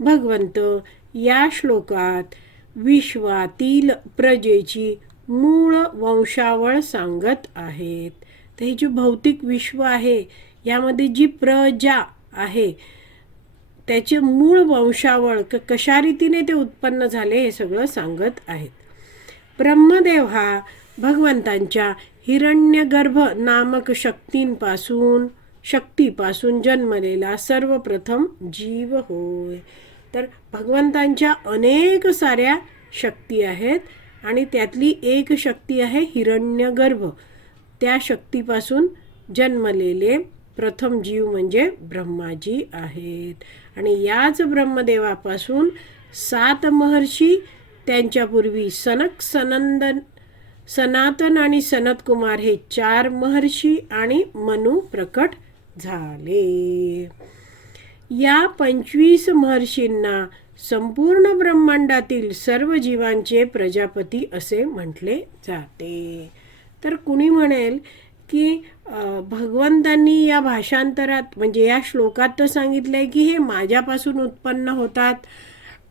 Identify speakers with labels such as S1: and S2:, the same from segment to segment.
S1: भगवंत या श्लोकात विश्वातील प्रजेची मूळ वंशावळ सांगत आहेत. तर हे जे भौतिक विश्व आहे यामध्ये जी प्रजा आहे त्याचे मूळ वंशावळ क कशा रीतीने ते उत्पन्न झाले हे सगळं सांगत आहेत. ब्रह्मदेव हा भगवंतांच्या हिरण्यगर्भ नामक शक्तींपासून शक्तीपासून जन्मलेला सर्वप्रथम जीव होय. तर भगवंतांच्या अनेक साऱ्या शक्ती आहेत आणि त्यातली एक शक्ती आहे हिरण्यगर्भ. त्या शक्तीपासून जन्मलेले प्रथम जीव म्हणजे ब्रह्माजी आहेत. आणि याच ब्रह्मदेवापासून सात महर्षी त्यांच्यापूर्वी सनक सनंदन सनातन आणि सनतकुमार हे चार महर्षी आणि मनु प्रकट झाले. या पंचवीस महर्षींना संपूर्ण ब्रह्मांडातील सर्व जीवांचे प्रजापती असे म्हटले जाते. तर कुणी म्हणेल की भगवंतांनी या भाषांतरात म्हणजे या श्लोकात तर सांगितलं आहे की हे माझ्यापासून उत्पन्न होतात.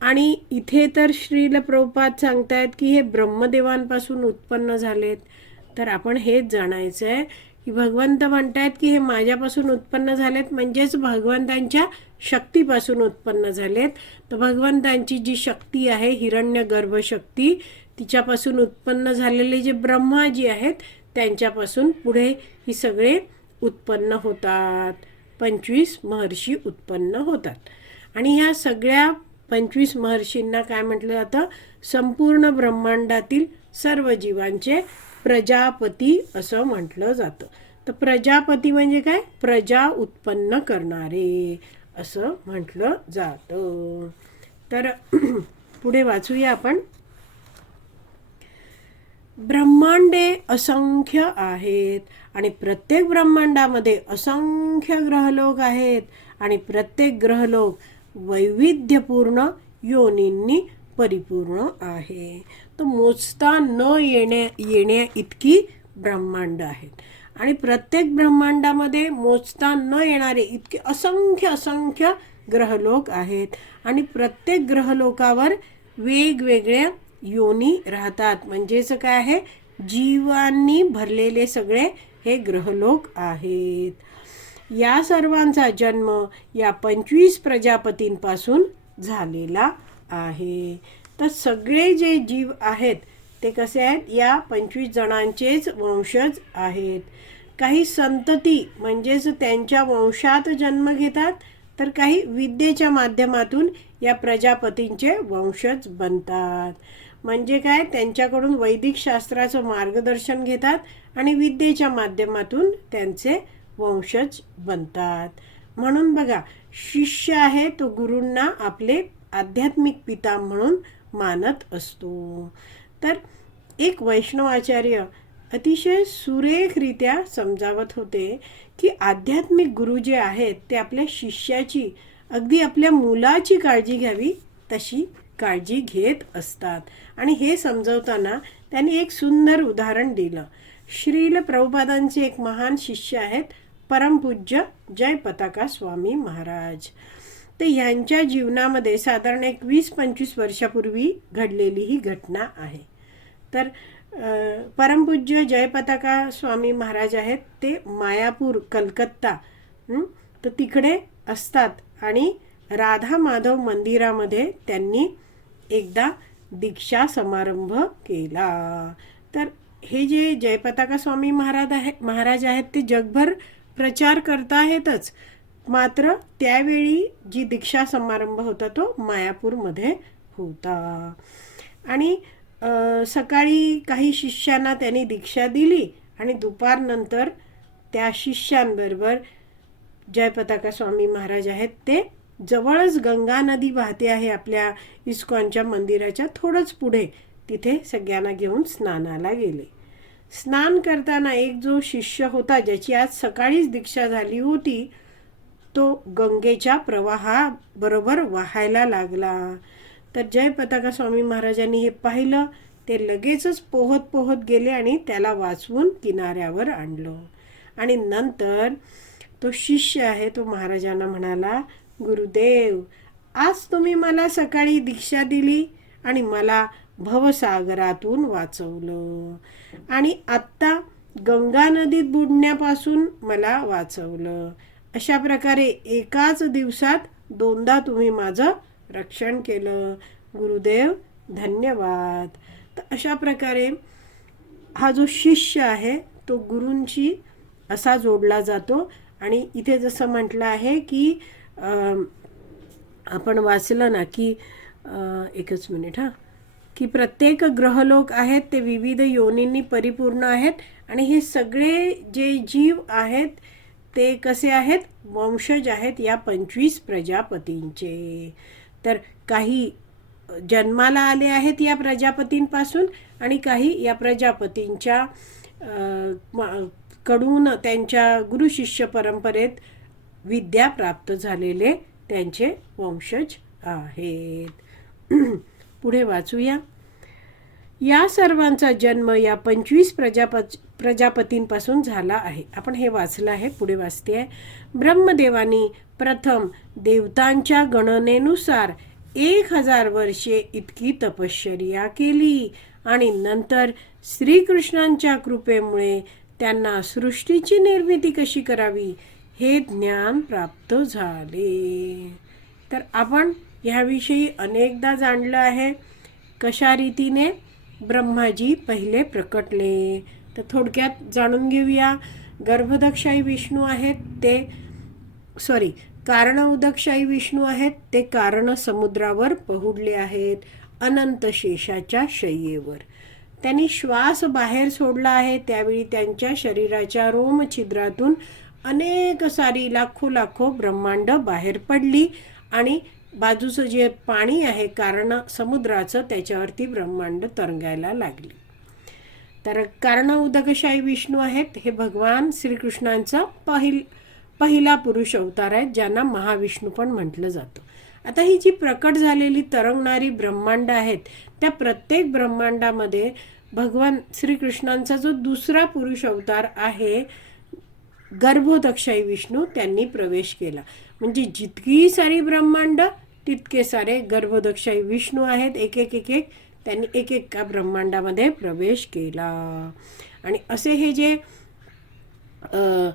S1: आणि इथे तर श्रील प्रभुपाद सांगतायत की हे ब्रह्मदेवांपासून उत्पन्न झालेत. तर आपण हेच जाणायचं आहे की भगवंत म्हणतायत की हे माझ्यापासून उत्पन्न झालेत म्हणजेच भगवंतांच्या शक्तीपासून उत्पन्न झालेत. तर भगवंतांची जी शक्ती आहे हिरण्य गर्भशक्ती तिच्यापासून उत्पन्न झालेले जे ब्रह्माजी आहेत त्यांच्यापासून पुढे ही सगळे उत्पन्न होतात. पंचवीस महर्षी उत्पन्न होतात. आणि ह्या सगळ्या पंचवीस महर्षींना काय म्हटलं जातं? संपूर्ण ब्रह्मांडातील सर्व जीवांचे प्रजापती असं म्हटलं जातं. तर प्रजापती म्हणजे काय? प्रजा उत्पन्न करणारे असं म्हटलं जातं. तर पुढे वाचूया आपण. ब्रह्मांडे असंख्य आहेत आणि प्रत्येक ब्रह्मांडामध्ये असंख्य ग्रहलोक आहेत आणि प्रत्येक ग्रहलोक वैविध्यपूर्ण योनींनी परिपूर्ण आहे. तर मोजता न येण्या येण्या इतकी ब्रह्मांड आहेत. आणि प्रत्येक ब्रह्मांडामध्ये मोजता न येणारे इतके असंख्य असंख्य ग्रहलोक आहेत. आणि प्रत्येक ग्रहलोकावर वेगवेगळ्या योनी राहतात. म्हणजेच काय आहे? जीवांनी भरलेले सगळे हे ग्रहलोक आहेत. या सर्वांचा जन्म या पंचवीस प्रजापतींपासून झालेला आहे. तर सगळे जे जीव आहेत ते कसे आहेत? या पंचवीस जणांचेच वंशज आहेत. काही संतती म्हणजेच त्यांच्या वंशात जन्म घेतात तर काही विद्येच्या माध्यमातून या प्रजापतींचे वंशज बनतात. म्हणजे काय? त्यांच्याकडून वैदिक शास्त्राचं मार्गदर्शन घेतात आणि विद्येच्या माध्यमातून त्यांचे वंशज बनतात. म्हणून बघा शिष्य आहे तो गुरूंना आपले आध्यात्मिक पिता म्हणून मानत असतो. तर एक वैष्णवाचार्य अतिशय सुरेखरित्या समजावत होते की आध्यात्मिक गुरु जे आहेत ते आपल्या शिष्याची अगदी आपल्या मुलाची काळजी घ्यावी तशी काळजी घेत असतात. आणि हे समजवताना त्यांनी एक सुंदर उदाहरण दिलं. श्रील प्रभुपादांचे एक महान शिष्य आहेत परमपूज्य जय पताका स्वामी महाराज. ते यांच्या जीवनामध्ये साधारण एक वीस पंचवीस वर्षापूर्वी घडलेली ही घटना आहे. तर परमपूज्य जयपताका स्वामी महाराज आहेत ते मायापूर कलकत्ता तर तिकडे असतात आणि राधा माधव मंदिरामध्ये त्यांनी एकदा दीक्षा समारंभ केला. तर हे जे जयपताका स्वामी महाराज आहे महाराज आहेत ते जगभर प्रचार करता आहेतच मात्र त्यावेळी जी दीक्षा समारंभ होता तो मायापूरमध्ये होता. आणि सकाळी काही शिष्यांना त्यांनी दीक्षा दिली आणि दुपारनंतर त्या शिष्यांबरोबर जयपताका स्वामी महाराज आहेत ते जवळच गंगा नदी वाहते आहे आपल्या इस्कॉनच्या मंदिराच्या थोडंच पुढे. तिथे सगळ्यांना घेऊन स्नानाला गेले. स्नान करताना एक जो शिष्य होता ज्याची आज सकाळीच दीक्षा झाली होती तो गंगेच्या प्रवाहाबरोबर वाहायला लागला. तर जय पताका स्वामी महाराजांनी हे पाहिलं. ते लगेचच पोहत पोहत गेले आणि त्याला वाचवून किनाऱ्यावर आणलं. आणि नंतर तो शिष्य आहे तो महाराजांना म्हणाला गुरुदेव आज तुम्ही मला सकाळी दीक्षा दिली आणि मला भवसागरातून वाचवलं. आणि आत्ता गंगा नदीत बुडण्यापासून मला वाचवलं. अशा प्रकारे एकाच दिवसात दोनदा तुम्ही माझं रक्षण केलं. गुरुदेव धन्यवाद. तर अशा प्रकारे हा जो शिष्य आहे तो गुरूंशी असा जोडला जातो. आणि इथे जसं म्हटलं आहे की आपण वाचलं ना की एकच मिनिट हां. की प्रत्येक ग्रहलोक आहेत ते विविध योनींनी परिपूर्ण आहेत. आणि हे सगळे जे जीव आहेत ते कसे आहेत? वंशज आहेत या पंचवीस प्रजापतींचे. तर काही जन्माला आले आहेत या प्रजापतींपासून आणि काही या प्रजापतींच्या कडून त्यांच्या गुरुशिष्य परंपरेत विद्या प्राप्त झालेले त्यांचे वंशज आहेत. पुढे वाचूया. या सर्वांचा जन्म या पंचवीस प्रजापत प्रजापतींपासून झाला आहे. आपण हे वाचलं आहे पुढे वाचते आहे ब्रह्मदेवानी प्रथम देवतांच्या गणनेनुसार एक हजार वर्षे इतकी तपश्चर्या केली आणि नंतर श्रीकृष्णांच्या कृपेमुळे त्यांना सृष्टीची निर्मिती कशी करावी हे ज्ञान प्राप्त झाले. तर आपण ह्याविषयी अनेकदा जाणलं आहे. कशा रीतीने? ब्रह्माजी पहिले प्रकटले. तर थोडक्यात जाणून घेऊया गर्भदक्षाई विष्णू आहेत ते सॉरी कारण उदकशाही विष्णू आहेत ते कारण समुद्रावर पहुडले आहेत अनंत शेषाच्या शय्येवर. त्यांनी श्वास बाहेर सोडला आहे त्यावेळी त्यांच्या शरीराच्या रोमछिद्रातून अनेक सारी लाखो लाखो ब्रह्मांड बाहेर पडली आणि बाजूचं जे पाणी आहे कारण समुद्राचं त्याच्यावरती ब्रह्मांड तरंगायला लागली. तर कारण उदकशाही विष्णू आहेत हे भगवान श्रीकृष्णांचा पहिल पहिला पुरुष अवतार आहेत ज्यांना महाविष्णू पण म्हटलं जातं. आता ही जी प्रकट झालेली तरंगणारी ब्रह्मांड आहेत त्या प्रत्येक ब्रह्मांडामध्ये भगवान श्रीकृष्णांचा जो दुसरा पुरुष अवतार आहे गर्भोदक्षाई विष्णू त्यांनी प्रवेश केला. म्हणजे जितकी सारी ब्रह्मांड तितके सारे गर्भोदक्षाई विष्णू आहेत. एक एक एक एक त्यांनी एक एका ब्रह्मांडामध्ये प्रवेश केला. आणि असे हे जे गर्भदक्षाई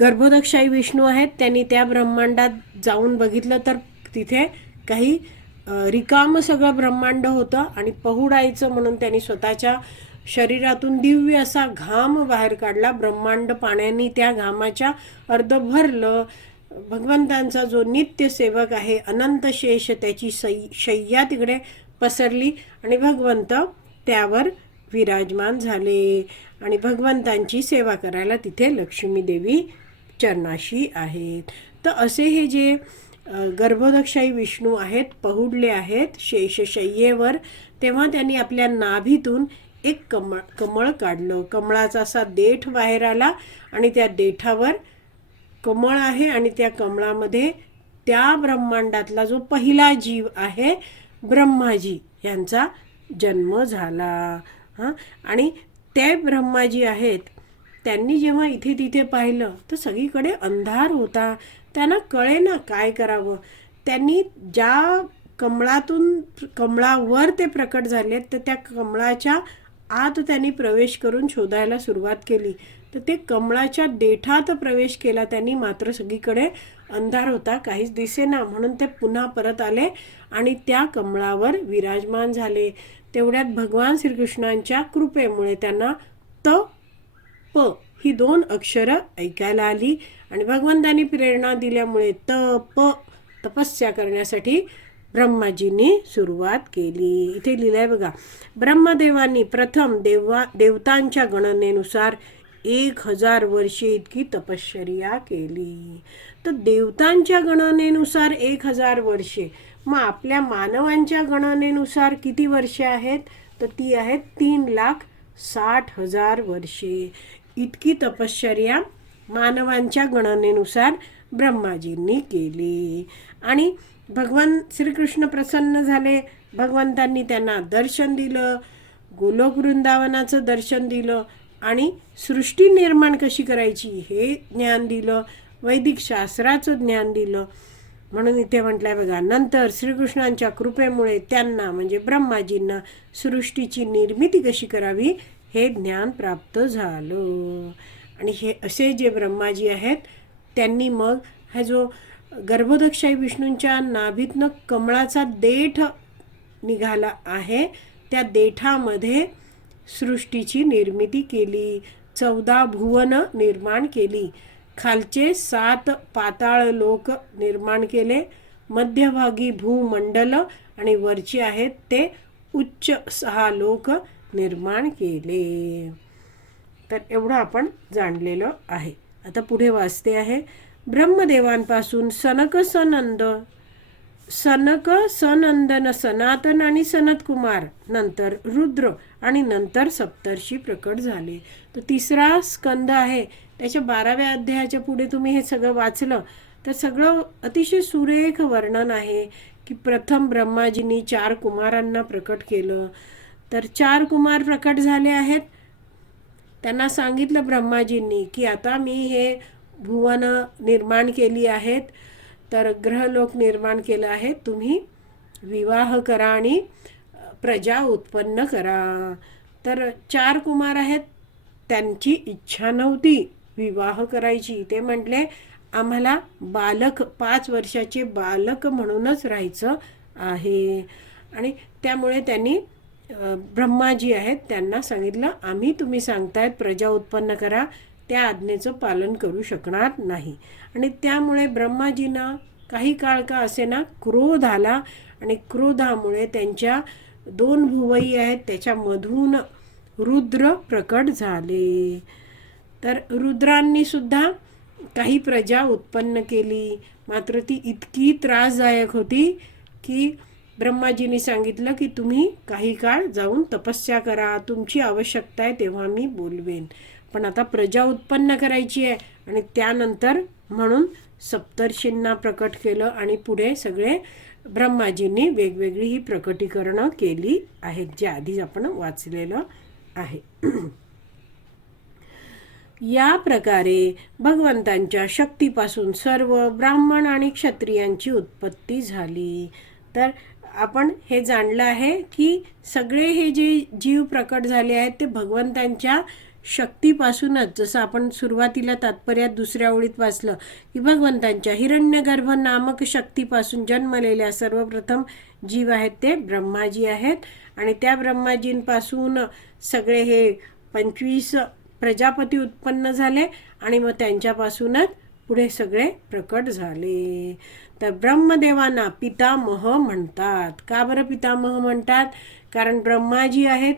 S1: गर्भोदक्षाई विष्णू आहेत त्यांनी त्या ब्रह्मांडात जाऊन बघितलं तर तिथे काही रिकाम रिकामं सगळं ब्रह्मांड होतं आणि पहुडायचं म्हणून त्यांनी स्वतःच्या शरीरातून दिव्य असा घाम बाहेर काढला. ब्रह्मांड पाण्याने त्या घामाच्या अर्ध भरलं. भगवंतांचा जो नित्य सेवक आहे अनंत शेष त्याची सै शय्या तिकडे पसरली आणि भगवंत त्यावर विराजमान झाले. आणि भगवंतांची सेवा करायला तिथे लक्ष्मी देवी चरणाशी आहेत. तर असे हे जे गर्भोदक्षाई विष्णू आहेत पहुडले आहेत शेषशय्येवर तेव्हा त्यांनी आपल्या नाभीतून एक कमळ कमळ काढलं. कमळाचा असा देठ बाहेर आला आणि त्या देठावर कमळ आहे आणि त्या कमळामध्ये त्या ब्रह्मांडातला जो पहिला जीव आहे ब्रह्माजी यांचा जन्म झाला. हां? आणि ते ब्रह्माजी आहेत. त्यांनी जेव्हा इथे तिथे पाहिलं तर सगळीकडे अंधार होता. त्यांना कळे ना काय करावं. त्यांनी ज्या कमळातून कमळावर ते प्रकट झाले तर त्या कमळाच्या आत त्यांनी प्रवेश करून शोधायला सुरुवात केली. तर ते कमळाच्या देठात प्रवेश केला. त्यांनी मात्र सगळीकडे अंधार होता. काहीच दिसेना म्हणून ते पुन्हा परत आले आणि त्या कमळावर विराजमान झाले. तेवढ्यात भगवान श्रीकृष्णांच्या कृपेमुळे त्यांना त प ही दोन अक्षरं ऐकायला आली आणि भगवंतांनी प्रेरणा दिल्यामुळे त प तपस्या करण्यासाठी ब्रह्माजींनी सुरुवात केली. इथे लिहिलंय बघा ब्रह्मदेवांनी प्रथम देवा देवतांच्या गणनेनुसार एक हजार वर्षे इतकी तपश्चर्या केली. तर देवतांच्या गणनेनुसार एक हजार वर्षे. मग आपल्या मानवांच्या गणनेनुसार किती वर्षे आहेत? तर ती आहेत तीन लाख साठ हजार वर्षे. इतकी तपश्चर्या मानवांच्या गणनेनुसार ब्रह्माजींनी केली. आणि भगवान श्रीकृष्ण प्रसन्न झाले. भगवंतांनी त्यांना दर्शन दिलं. गोलोक वृंदावनाचं दर्शन दिलं. आणि सृष्टी निर्माण कशी करायची हे ज्ञान दिलं वैदिक शास्त्राचं ज्ञान दिलं. म्हणून इथे म्हटलंय बघा नंतर श्रीकृष्णांच्या कृपेमुळे त्यांना म्हणजे ब्रह्माजींना सृष्टीची निर्मिती कशी करावी हे ज्ञान प्राप्त झालं. आणि हे असे जे ब्रह्माजी आहेत त्यांनी मग हा जो गर्भोदक्षाई विष्णूंच्या नाभीतनं कमळाचा देठ निघाला आहे त्या देठामध्ये सृष्टीची निर्मिती केली. चौदा भुवन निर्माण केली. खालचे सात पाताळ लोक निर्माण केले. मध्यभागी भूमंडल आणि वरचे आहेत ते उच्च सहा लोक निर्माण केले. तर एवढं आपण जाणलेलं आहे. आता पुढे वाचते आहे. ब्रह्मदेवांपासून सनक सनंद सनक सनंदन सनातन आणि सनत कुमार नंतर रुद्र आणि नंतर सप्तर्षी प्रकट झाले. तर तिसरा स्कंद आहे. त्याच्या बाराव्या अध्यायाच्या पुढे तुम्ही हे सगळं वाचलं तर सगळं अतिशय सुरेख वर्णन आहे की प्रथम ब्रह्माजींनी चार कुमारांना प्रकट केलं. तर चार कुमार प्रकट झाले आहेत. त्यांना सांगितलं ब्रह्माजींनी की आता मी हे भुवन निर्माण केली आहेत. तर ग्रहलोक निर्माण केलं आहे. तुम्ही विवाह करा आणि प्रजा उत्पन्न करा. तर चार कुमार आहेत. त्यांची इच्छा नव्हती विवाह करायची. ते म्हटले आम्हाला बालक पाच वर्षाचे बालक म्हणूनच राहायचं आहे. आणि त्यामुळे त्यांनी ब्रह्माजी आहेत. त्यांना सांगितलं आम्ही तुम्ही सांगतायत प्रजा उत्पन्न करा. त्या आज्ञेचं पालन करू शकणार नाही. आणि त्यामुळे ब्रह्माजींना काही काळ का असे ना क्रोध आला आणि क्रोधामुळे त्यांच्या दोन भुवई आहेत त्याच्यामधून रुद्र प्रकट झाले. तर रुद्रांनी सुद्धा काही प्रजा उत्पन्न केली. मात्र ती इतकी त्रासदायक होती की ब्रह्माजींनी सांगितलं की तुम्ही काही काळ जाऊन तपस्या करा तुमची आवश्यकता आहे तेव्हा मी बोलवेन. पण आता प्रजा उत्पन्न करायची आहे. आणि त्यानंतर म्हणून सप्तर्षींना प्रकट केलं आणि पुढे सगळे ब्रह्माजींनी वेगवेगळी ही प्रकटीकरणं केली आहेत जे आधी आपण वाचलेलं आहे. या प्रकारे भगवंतांच्या शक्तीपासून सर्व ब्राह्मण आणि क्षत्रियांची उत्पत्ती झाली. तर आपण हे जाणलं आहे की सगळे हे जे जीव प्रकट झाले आहेत ते भगवंतांच्या शक्तीपासूनच जसं आपण सुरुवातीला तात्पर्यात दुसऱ्या ओळीत वाचलं की भगवंतांच्या हिरण्यगर्भ नामक शक्तीपासून जन्मलेल्या सर्वप्रथम जीव आहेत ते ब्रह्माजी आहेत. आणि त्या ब्रह्माजींपासून सगळे हे पंचवीस प्रजापती उत्पन्न झाले आणि मग त्यांच्यापासूनच पुढे सगळे प्रकट झाले. तर ब्रह्मदेवांना पितामह म्हणतात. का बरं पितामह म्हणतात? कारण ब्रह्माजी आहेत.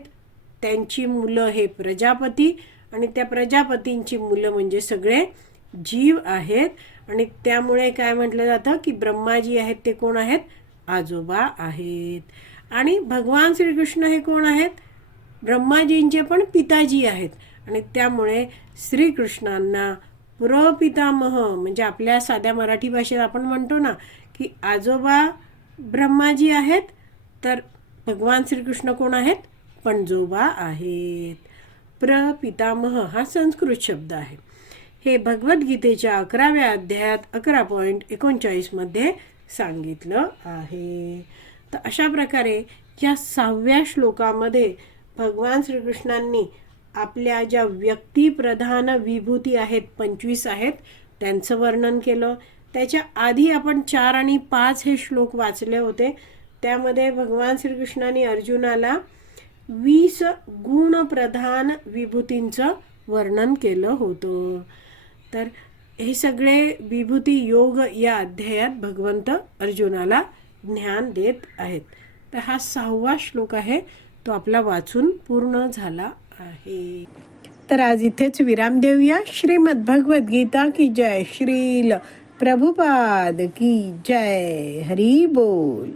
S1: त्यांची मुलं हे प्रजापती आणि त्या प्रजापतींची मुलं म्हणजे सगळे जीव आहेत. आणि त्यामुळे काय म्हटलं जातं की ब्रह्माजी आहेत ते कोण आहेत? आजोबा आहेत. आणि भगवान श्रीकृष्ण हे कोण आहेत? ब्रह्माजींचे पण पिताजी आहेत. आणि त्यामुळे श्रीकृष्णांना प्रपितामह म्हणजे आपल्या साध्या मराठी भाषेत आपण म्हणतो ना की आजोबा ब्रह्माजी आहेत तर भगवान श्रीकृष्ण कोण आहेत? पणजोबा आहेत. प्रपितामह हा संस्कृत शब्द आहे. हे भगवद्गीतेच्या अकराव्या अध्यायात अकरा पॉईंट एकोणचाळीसमध्ये सांगितलं आहे. तर अशा प्रकारे या सहाव्या श्लोकामध्ये भगवान श्रीकृष्णांनी आपल्या ज्या व्यक्तिप्रधान विभूती आहेत पंचवीस आहेत त्यांचं वर्णन केलं. त्याच्या आधी आपण चार आणि पाच हे श्लोक वाचले होते. त्यामध्ये भगवान श्रीकृष्णाने अर्जुनाला वीस गुणप्रधान विभूतींचं वर्णन केलं होतं. तर हे सगळे विभूती योग या अध्यायात भगवंत अर्जुनाला ज्ञान देत आहेत. तर हा सहावा श्लोक आहे तो आपला वाचून पूर्ण झाला आहे. तर आज इथेच विराम देऊया. श्रीमद भगवत गीता की जय. श्रील प्रभुपाद की जय. हरी बोल.